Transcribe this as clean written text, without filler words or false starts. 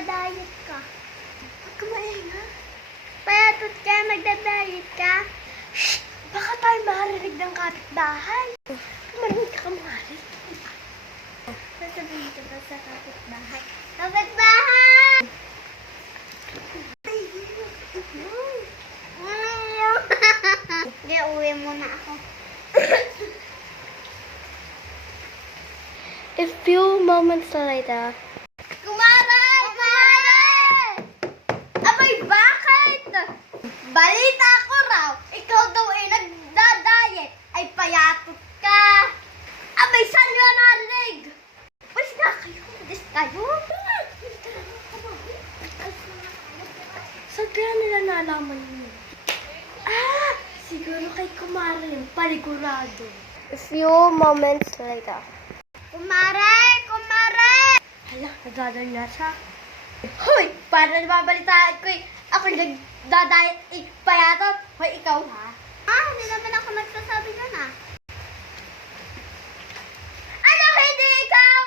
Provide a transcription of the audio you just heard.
nagda-diet ka. Huwag ka maingay. Payatot ka, nagda-diet ka. Shh! Baka tayo marinig ng kapitbahay. Marinig ka marinig. Sasabihin ko ba sa kapitbahay? Kapitbahay! Hindi, uwi muna ako. A few moments later. Kumaray! Kumaray! Abay, bakit? Balita ko raw, ikaw daw ay nagda-diet, ay payatot ka. Abay, saan nyo narinig? Balis na kayo, balis kayo. Saan kaya nila nalaman yun? Siguro kay Kumarin, panigurado. A few moments later. Kumaray! Kumaray! Hala, nagdadal na siya. Hoy! Para nababalitaan ko eh. Ako nagda-diet, eh, payatot. Hoy, ikaw ha? Hindi naman ako nagsasabi nun ah. Ano, hindi ikaw?